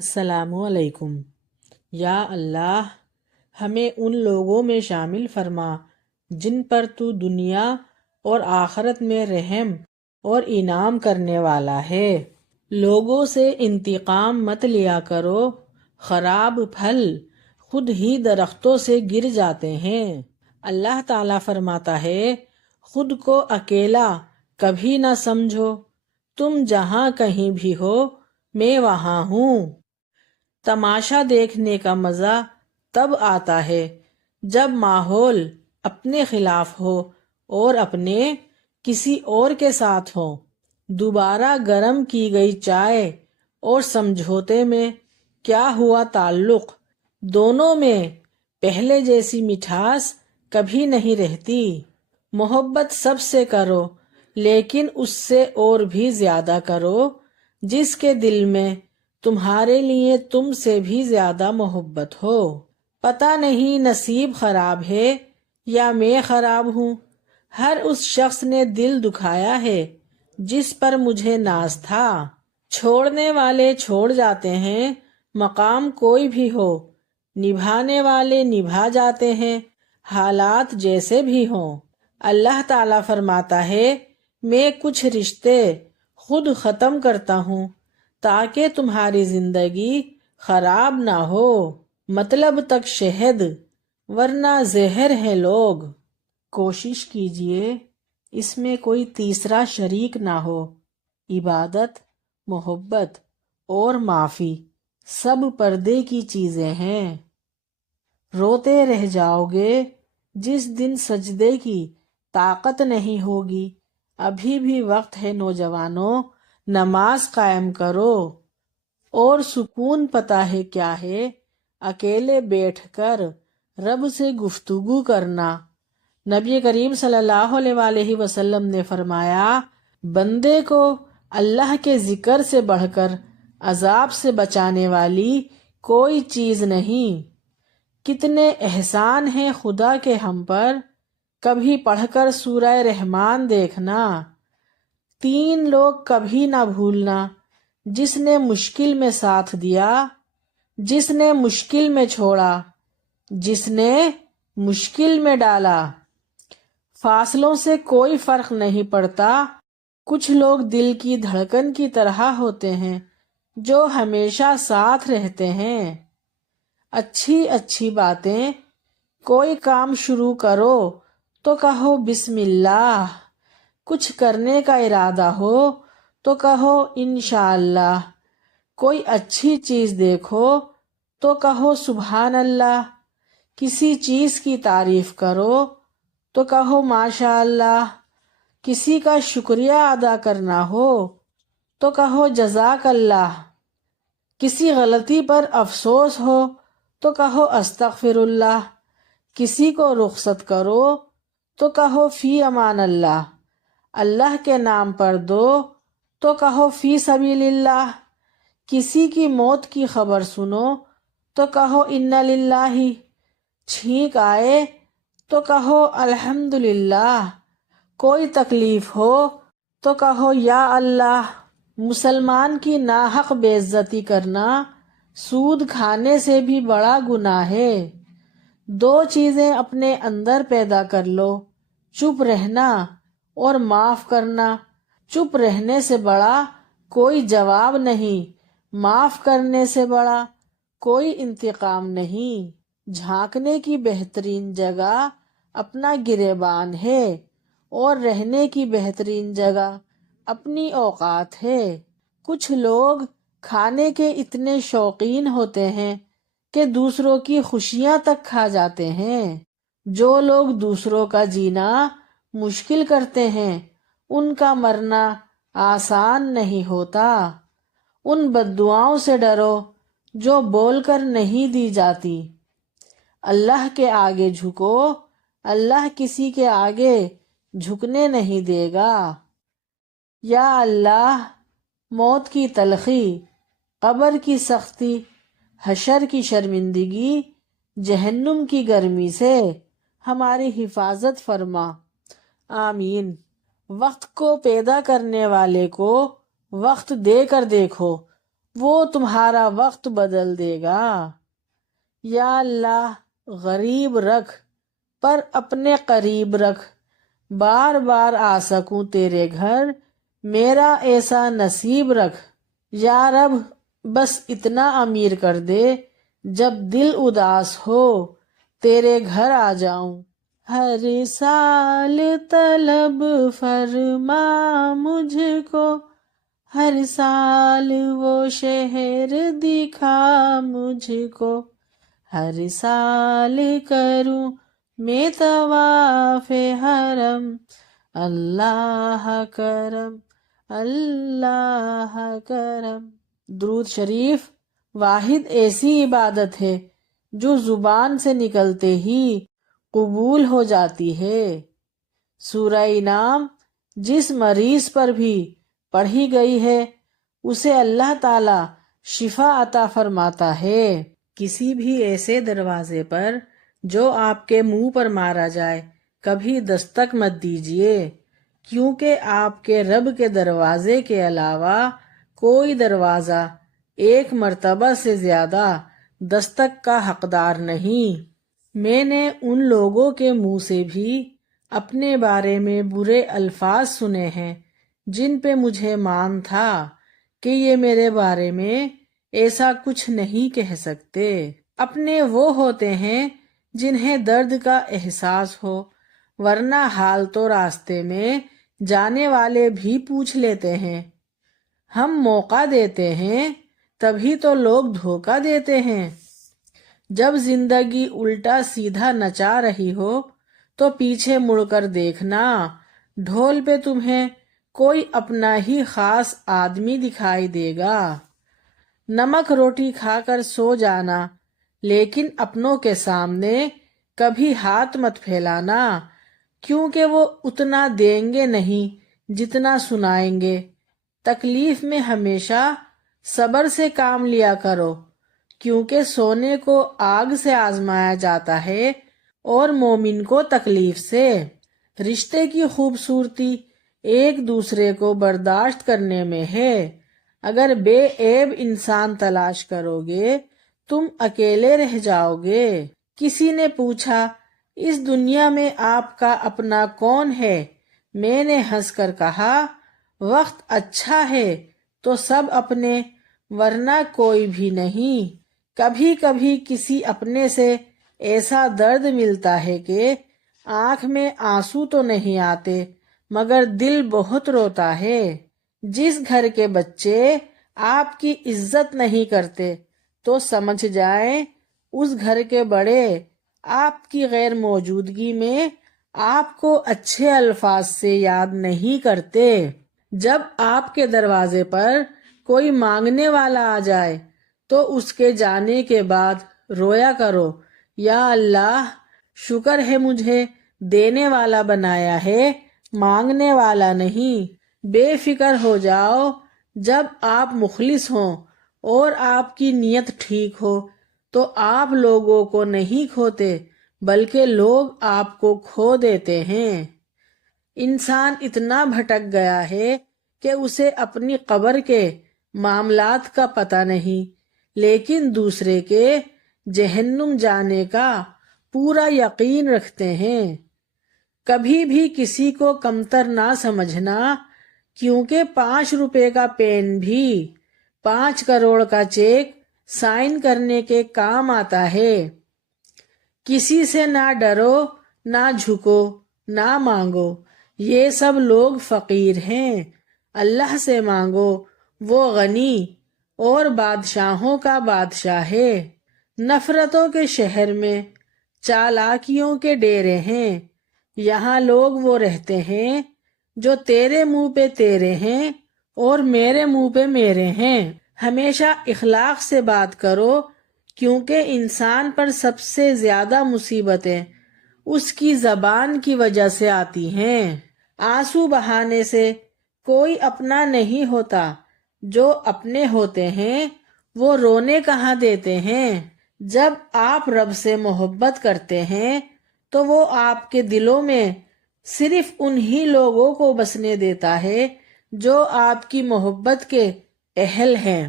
السلام علیکم۔ یا اللہ، ہمیں ان لوگوں میں شامل فرما جن پر تو دنیا اور آخرت میں رحم اور انعام کرنے والا ہے۔ لوگوں سے انتقام مت لیا کرو، خراب پھل خود ہی درختوں سے گر جاتے ہیں۔ اللہ تعالیٰ فرماتا ہے، خود کو اکیلا کبھی نہ سمجھو، تم جہاں کہیں بھی ہو میں وہاں ہوں۔ تماشا دیکھنے کا مزہ تب آتا ہے جب ماحول اپنے خلاف ہو اور اپنے کسی اور کے ساتھ ہو۔ دوبارہ گرم کی گئی چائے اور سمجھوتے میں کیا ہوا تعلق؟ دونوں میں پہلے جیسی مٹھاس کبھی نہیں رہتی۔ محبت سب سے کرو، لیکن اس سے اور بھی زیادہ کرو جس کے دل میں تمہارے لیے تم سے بھی زیادہ محبت ہو۔ پتہ نہیں نصیب خراب ہے یا میں خراب ہوں، ہر اس شخص نے دل دکھایا ہے جس پر مجھے ناز تھا۔ چھوڑنے والے چھوڑ جاتے ہیں، مقام کوئی بھی ہو، نبھانے والے نبھا جاتے ہیں، حالات جیسے بھی ہوں۔ اللہ تعالیٰ فرماتا ہے، میں کچھ رشتے خود ختم کرتا ہوں تاکہ تمہاری زندگی خراب نہ ہو۔ مطلب تک شہد ورنہ زہر ہے لوگ۔ کوشش کیجئے اس میں کوئی تیسرا شریک نہ ہو۔ عبادت، محبت اور معافی سب پردے کی چیزیں ہیں۔ روتے رہ جاؤ گے جس دن سجدے کی طاقت نہیں ہوگی۔ ابھی بھی وقت ہے نوجوانوں، نماز قائم کرو۔ اور سکون پتہ ہے کیا ہے؟ اکیلے بیٹھ کر رب سے گفتگو کرنا۔ نبی کریم صلی اللہ علیہ وآلہ وسلم نے فرمایا، بندے کو اللہ کے ذکر سے بڑھ کر عذاب سے بچانے والی کوئی چیز نہیں۔ کتنے احسان ہیں خدا کے ہم پر، کبھی پڑھ کر سورہ رحمان دیکھنا۔ 3 لوگ کبھی نہ بھولنا، جس نے مشکل میں ساتھ دیا، جس نے مشکل میں چھوڑا، جس نے مشکل میں ڈالا۔ فاصلوں سے کوئی فرق نہیں پڑتا، کچھ لوگ دل کی دھڑکن کی طرح ہوتے ہیں جو ہمیشہ ساتھ رہتے ہیں۔ اچھی اچھی باتیں، کوئی کام شروع کرو تو کہو بسم اللہ، کچھ کرنے کا ارادہ ہو تو کہو انشاءاللہ، کوئی اچھی چیز دیکھو تو کہو سبحان اللہ، کسی چیز کی تعریف کرو تو کہو ماشاءاللہ، کسی کا شکریہ ادا کرنا ہو تو کہو جزاک اللہ، کسی غلطی پر افسوس ہو تو کہو استغفر اللہ، کسی کو رخصت کرو تو کہو فی امان اللہ، اللہ کے نام پر دو تو کہو فی سبیل اللہ، کسی کی موت کی خبر سنو تو کہو انا للہ، چھینک آئے تو کہو الحمدللہ، کوئی تکلیف ہو تو کہو یا اللہ۔ مسلمان کی ناحق بے عزتی کرنا سود کھانے سے بھی بڑا گناہ ہے۔ 2 چیزیں اپنے اندر پیدا کر لو، چپ رہنا اور معاف کرنا۔ چپ رہنے سے بڑا کوئی جواب نہیں، معاف کرنے سے بڑا کوئی انتقام نہیں۔ جھانکنے کی بہترین جگہ اپنا گریبان ہے اور رہنے کی بہترین جگہ اپنی اوقات ہے۔ کچھ لوگ کھانے کے اتنے شوقین ہوتے ہیں کہ دوسروں کی خوشیاں تک کھا جاتے ہیں۔ جو لوگ دوسروں کا جینا مشکل کرتے ہیں ان کا مرنا آسان نہیں ہوتا۔ ان بددعاؤں سے ڈرو جو بول کر نہیں دی جاتی۔ اللہ کے آگے جھکو، اللہ کسی کے آگے جھکنے نہیں دے گا۔ یا اللہ، موت کی تلخی، قبر کی سختی، حشر کی شرمندگی، جہنم کی گرمی سے ہماری حفاظت فرما، آمین۔ وقت کو پیدا کرنے والے کو وقت دے کر دیکھو وہ تمہارا وقت بدل دے گا۔ یا اللہ غریب رکھ پر اپنے قریب رکھ، بار بار آ سکوں تیرے گھر، میرا ایسا نصیب رکھ۔ یا رب بس اتنا امیر کر دے، جب دل اداس ہو تیرے گھر آ جاؤں۔ ہر سال طلب فرما مجھ کو، ہر سال وہ شہر دکھا مجھ کو، ہر سال کروں میں طواف حرم، اللہ کرم اللہ کرم۔ درود شریف واحد ایسی عبادت ہے جو زبان سے نکلتے ہی قبول ہو جاتی ہے۔ سورہ انعام جس مریض پر بھی پڑھی گئی ہے اسے اللہ تعالی شفا عطا فرماتا ہے۔ کسی بھی ایسے دروازے پر جو آپ کے منہ پر مارا جائے کبھی دستک مت دیجیے، کیونکہ آپ کے رب کے دروازے کے علاوہ کوئی دروازہ ایک مرتبہ سے زیادہ دستک کا حقدار نہیں۔ میں نے ان لوگوں کے منہ سے بھی اپنے بارے میں برے الفاظ سنے ہیں جن پہ مجھے مان تھا کہ یہ میرے بارے میں ایسا کچھ نہیں کہہ سکتے۔ اپنے وہ ہوتے ہیں جنہیں درد کا احساس ہو، ورنہ حال تو راستے میں جانے والے بھی پوچھ لیتے ہیں۔ ہم موقع دیتے ہیں تبھی تو لوگ دھوکہ دیتے ہیں۔ جب زندگی الٹا سیدھا نچا رہی ہو تو پیچھے مڑ کر دیکھنا، ڈھول پہ تمہیں کوئی اپنا ہی خاص آدمی دکھائی دے گا۔ نمک روٹی کھا کر سو جانا، لیکن اپنوں کے سامنے کبھی ہاتھ مت پھیلانا، کیونکہ وہ اتنا دیں گے نہیں جتنا سنائیں گے۔ تکلیف میں ہمیشہ صبر سے کام لیا کرو، کیونکہ سونے کو آگ سے آزمایا جاتا ہے اور مومن کو تکلیف سے۔ رشتے کی خوبصورتی ایک دوسرے کو برداشت کرنے میں ہے۔ اگر بے عیب انسان تلاش کرو گے تم اکیلے رہ جاؤ گے۔ کسی نے پوچھا اس دنیا میں آپ کا اپنا کون ہے؟ میں نے ہنس کر کہا وقت اچھا ہے تو سب اپنے، ورنہ کوئی بھی نہیں۔ کبھی کبھی کسی اپنے سے ایسا درد ملتا ہے کہ آنکھ میں آنسو تو نہیں آتے مگر دل بہت روتا ہے۔ جس گھر کے بچے آپ کی عزت نہیں کرتے تو سمجھ جائیں اس گھر کے بڑے آپ کی غیر موجودگی میں آپ کو اچھے الفاظ سے یاد نہیں کرتے۔ جب آپ کے دروازے پر کوئی مانگنے والا آ جائے تو اس کے جانے کے بعد رویا کرو، یا اللہ شکر ہے مجھے دینے والا بنایا ہے، مانگنے والا نہیں۔ بے فکر ہو جاؤ، جب آپ مخلص ہوں اور آپ کی نیت ٹھیک ہو تو آپ لوگوں کو نہیں کھوتے بلکہ لوگ آپ کو کھو دیتے ہیں۔ انسان اتنا بھٹک گیا ہے کہ اسے اپنی قبر کے معاملات کا پتہ نہیں، لیکن دوسرے کے جہنم جانے کا پورا یقین رکھتے ہیں۔ کبھی بھی کسی کو کمتر نہ سمجھنا، کیونکہ 5 روپے کا پین بھی 5 کروڑ کا چیک سائن کرنے کے کام آتا ہے۔ کسی سے نہ ڈرو، نہ جھکو، نہ مانگو، یہ سب لوگ فقیر ہیں۔ اللہ سے مانگو، وہ غنی اور بادشاہوں کا بادشاہ ہے۔ نفرتوں کے شہر میں چالاکیوں کے ڈیرے ہیں، یہاں لوگ وہ رہتے ہیں جو تیرے منہ پہ تیرے ہیں اور میرے منہ پہ میرے ہیں۔ ہمیشہ اخلاق سے بات کرو، کیونکہ انسان پر سب سے زیادہ مصیبتیں اس کی زبان کی وجہ سے آتی ہیں۔ آنسو بہانے سے کوئی اپنا نہیں ہوتا، جو اپنے ہوتے ہیں وہ رونے کہاں دیتے ہیں۔ جب آپ رب سے محبت کرتے ہیں تو وہ آپ کے دلوں میں صرف انہی لوگوں کو بسنے دیتا ہے جو آپ کی محبت کے اہل ہیں۔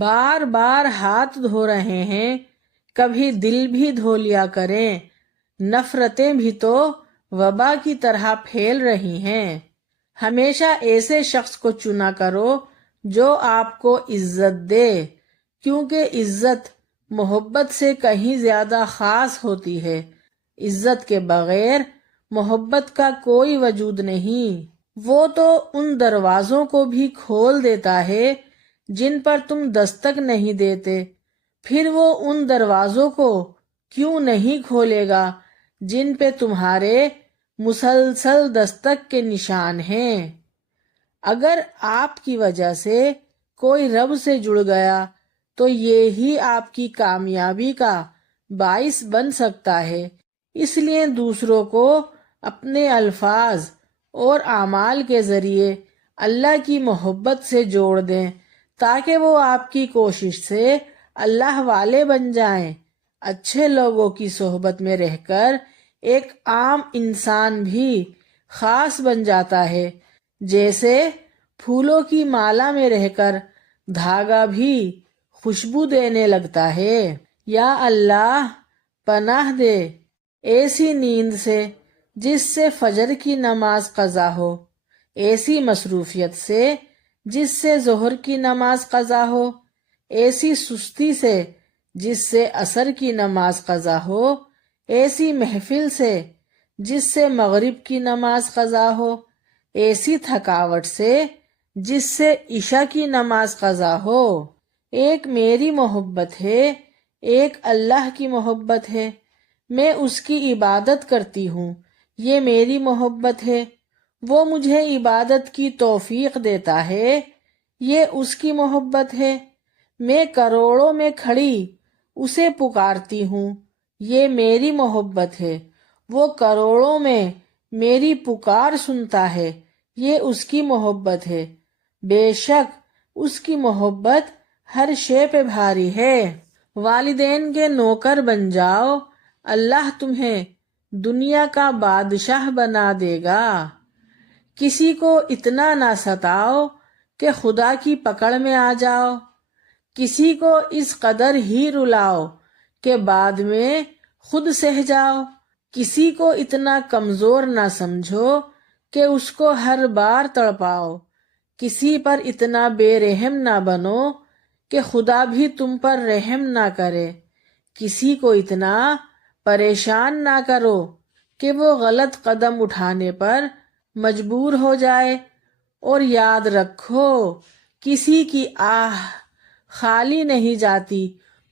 بار بار ہاتھ دھو رہے ہیں، کبھی دل بھی دھو لیا کریں، نفرتیں بھی تو وبا کی طرح پھیل رہی ہیں۔ ہمیشہ ایسے شخص کو چنا کرو جو آپ کو عزت دے، کیونکہ عزت محبت سے کہیں زیادہ خاص ہوتی ہے۔ عزت کے بغیر محبت کا کوئی وجود نہیں۔ وہ تو ان دروازوں کو بھی کھول دیتا ہے جن پر تم دستک نہیں دیتے، پھر وہ ان دروازوں کو کیوں نہیں کھولے گا جن پہ تمہارے مسلسل دستک کے نشان ہیں۔ اگر آپ کی وجہ سے کوئی رب سے جڑ گیا تو یہی آپ کی کامیابی کا باعث بن سکتا ہے۔ اس لیے دوسروں کو اپنے الفاظ اور اعمال کے ذریعے اللہ کی محبت سے جوڑ دیں تاکہ وہ آپ کی کوشش سے اللہ والے بن جائیں۔ اچھے لوگوں کی صحبت میں رہ کر ایک عام انسان بھی خاص بن جاتا ہے، جیسے پھولوں کی مالا میں رہ کر دھاگا بھی خوشبو دینے لگتا ہے۔ یا اللہ پناہ دے ایسی نیند سے جس سے فجر کی نماز قضا ہو، ایسی مصروفیت سے جس سے ظہر کی نماز قضا ہو، ایسی سستی سے جس سے عصر کی نماز قضا ہو، ایسی محفل سے جس سے مغرب کی نماز قضا ہو، ایسی تھکاوٹ سے جس سے عشاء کی نماز قضا ہو۔ ایک میری محبت ہے، ایک اللہ کی محبت ہے، میں اس کی عبادت کرتی ہوں، یہ میری محبت ہے، وہ مجھے عبادت کی توفیق دیتا ہے، یہ اس کی محبت ہے، میں کروڑوں میں کھڑی اسے پکارتی ہوں، یہ میری محبت ہے، وہ کروڑوں میں میری پکار سنتا ہے، یہ اس کی محبت ہے، بے شک اس کی محبت ہر شے پہ بھاری ہے۔ والدین کے نوکر بن جاؤ، اللہ تمہیں دنیا کا بادشاہ بنا دے گا۔ کسی کو اتنا نہ ستاؤ کہ خدا کی پکڑ میں آ جاؤ، کسی کو اس قدر ہی رلاؤ کہ بعد میں خود سہ جاؤ، کسی کو اتنا کمزور نہ سمجھو کہ اس کو ہر بار تڑپاؤ، کسی پر اتنا بے رحم نہ بنو کہ خدا بھی تم پر رحم نہ کرے، کسی کو اتنا پریشان نہ کرو کہ وہ غلط قدم اٹھانے پر مجبور ہو جائے، اور یاد رکھو کسی کی آہ خالی نہیں جاتی،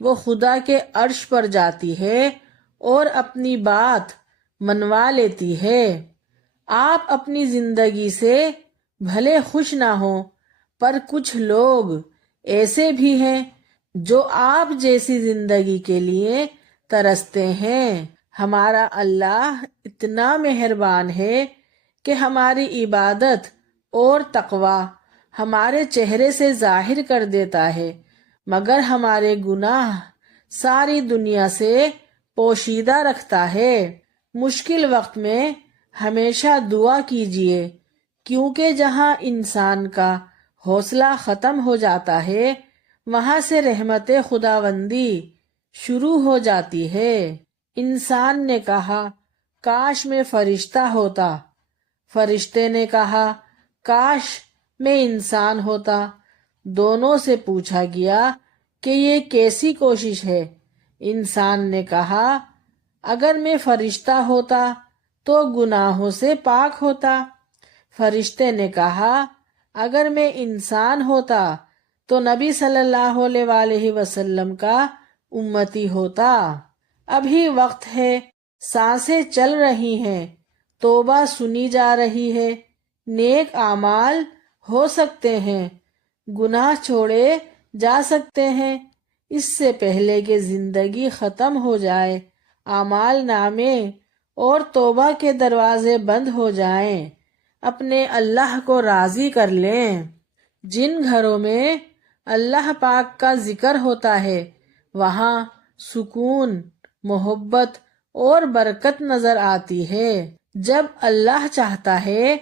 وہ خدا کے عرش پر جاتی ہے اور اپنی بات منوا لیتی ہے۔ آپ اپنی زندگی سے بھلے خوش نہ ہوں، پر کچھ لوگ ایسے بھی ہیں جو آپ جیسی زندگی کے لیے ترستے ہیں۔ ہمارا اللہ اتنا مہربان ہے کہ ہماری عبادت اور تقوی ہمارے چہرے سے ظاہر کر دیتا ہے، مگر ہمارے گناہ ساری دنیا سے پوشیدہ رکھتا ہے۔ مشکل وقت میں ہمیشہ دعا کیجیے، کیونکہ جہاں انسان کا حوصلہ ختم ہو جاتا ہے وہاں سے رحمت خداوندی شروع ہو جاتی ہے۔ انسان نے کہا کاش میں فرشتہ ہوتا، فرشتے نے کہا کاش میں انسان ہوتا۔ دونوں سے پوچھا گیا کہ یہ کیسی کوشش ہے؟ انسان نے کہا اگر میں فرشتہ ہوتا تو گناہوں سے پاک ہوتا۔ فرشتے نے کہا اگر میں انسان ہوتا تو نبی صلی اللہ علیہ وآلہ وسلم کا امتی ہوتا۔ ابھی وقت ہے، سانسیں چل رہی ہیں، توبہ سنی جا رہی ہے، نیک اعمال ہو سکتے ہیں، گناہ چھوڑے جا سکتے ہیں، اس سے پہلے کہ زندگی ختم ہو جائے، اعمال نامے اور توبہ کے دروازے بند ہو جائیں۔ اپنے اللہ کو راضی کر لیں۔ جن گھروں میں اللہ پاک کا ذکر ہوتا ہے وہاں سکون، محبت اور برکت نظر آتی ہے۔ جب اللہ چاہتا ہے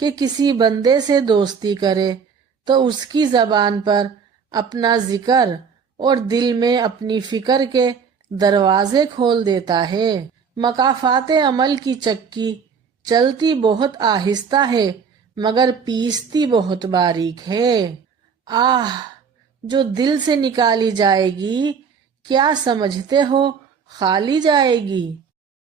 کہ کسی بندے سے دوستی کرے تو اس کی زبان پر اپنا ذکر اور دل میں اپنی فکر کے دروازے کھول دیتا ہے۔ مکافات عمل کی چکی چلتی بہت آہستہ ہے مگر پیستی بہت باریک ہے۔ آہ جو دل سے نکالی جائے گی کیا سمجھتے ہو خالی جائے گی؟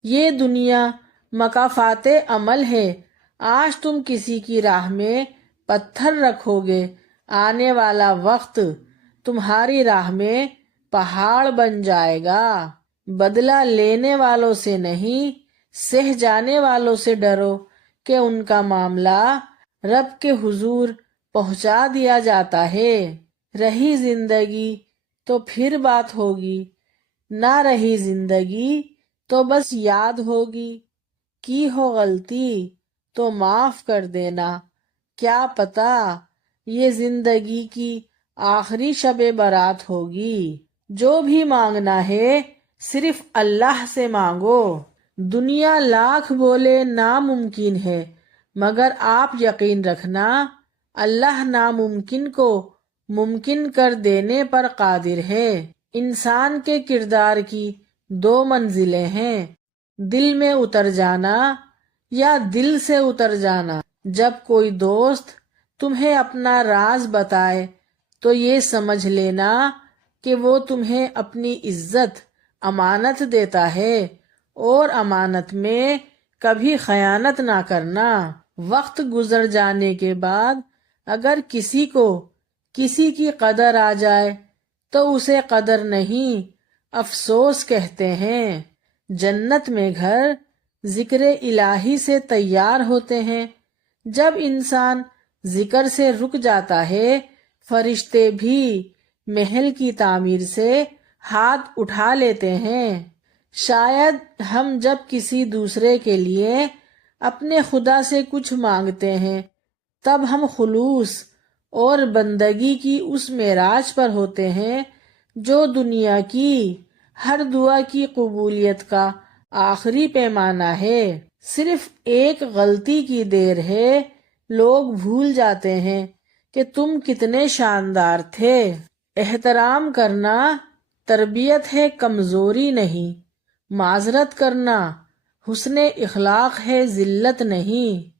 یہ دنیا مکافات عمل ہے۔ آج تم کسی کی راہ میں پتھر رکھو گے، آنے والا وقت تمہاری راہ میں پہاڑ بن جائے گا۔ بدلہ لینے والوں سے نہیں، سہ جانے والوں سے ڈرو کہ ان کا معاملہ رب کے حضور پہنچا دیا جاتا ہے۔ رہی زندگی تو پھر بات ہوگی، نہ رہی زندگی تو بس یاد ہوگی۔ کی ہو غلطی تو معاف کر دینا، کیا پتا یہ زندگی کی آخری شب برات ہوگی۔ جو بھی مانگنا ہے صرف اللہ سے مانگو۔ دنیا لاکھ بولے ناممکن ہے مگر آپ یقین رکھنا اللہ ناممکن کو ممکن کر دینے پر قادر ہے۔ انسان کے کردار کی دو منزلیں ہیں، دل میں اتر جانا یا دل سے اتر جانا۔ جب کوئی دوست تمہیں اپنا راز بتائے تو یہ سمجھ لینا کہ وہ تمہیں اپنی عزت امانت دیتا ہے، اور امانت میں کبھی خیانت نہ کرنا۔ وقت گزر جانے کے بعد اگر کسی کو کسی کی قدر آ جائے تو اسے قدر نہیں افسوس کہتے ہیں۔ جنت میں گھر ذکر الہی سے تیار ہوتے ہیں۔ جب انسان ذکر سے رک جاتا ہے فرشتے بھی محل کی تعمیر سے ہاتھ اٹھا لیتے ہیں۔ شاید ہم جب کسی دوسرے کے لیے اپنے خدا سے کچھ مانگتے ہیں تب ہم خلوص اور بندگی کی اس معراج پر ہوتے ہیں جو دنیا کی ہر دعا کی قبولیت کا آخری پیمانہ ہے۔ صرف ایک غلطی کی دیر ہے، لوگ بھول جاتے ہیں کہ تم کتنے شاندار تھے۔ احترام کرنا تربیت ہے، کمزوری نہیں۔ معذرت کرنا حسن اخلاق ہے، ذلت نہیں۔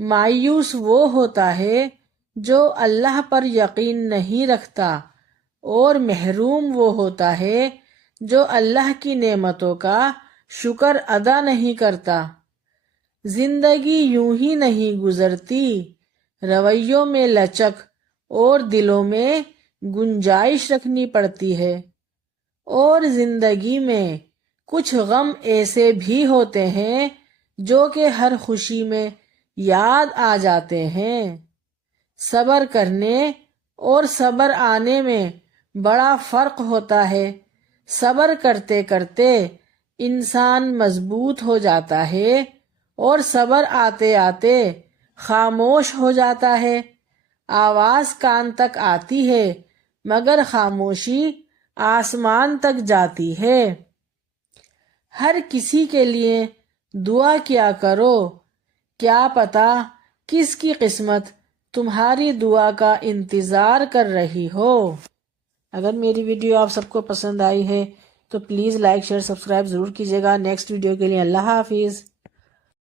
مایوس وہ ہوتا ہے جو اللہ پر یقین نہیں رکھتا، اور محروم وہ ہوتا ہے جو اللہ کی نعمتوں کا شکر ادا نہیں کرتا۔ زندگی یوں ہی نہیں گزرتی، رویوں میں لچک اور دلوں میں گنجائش رکھنی پڑتی ہے۔ اور زندگی میں کچھ غم ایسے بھی ہوتے ہیں جو کہ ہر خوشی میں یاد آ جاتے ہیں۔ صبر کرنے اور صبر آنے میں بڑا فرق ہوتا ہے۔ صبر کرتے کرتے انسان مضبوط ہو جاتا ہے اور صبر آتے آتے خاموش ہو جاتا ہے۔ آواز کان تک آتی ہے مگر خاموشی آسمان تک جاتی ہے۔ ہر کسی کے لیے دعا کیا کرو، کیا پتا کس کی قسمت تمہاری دعا کا انتظار کر رہی ہو۔ اگر میری ویڈیو آپ سب کو پسند آئی ہے تو پلیز لائک شیئر سبسکرائب ضرور کیجیے گا۔ نیکسٹ ویڈیو کے لیے اللہ حافظ۔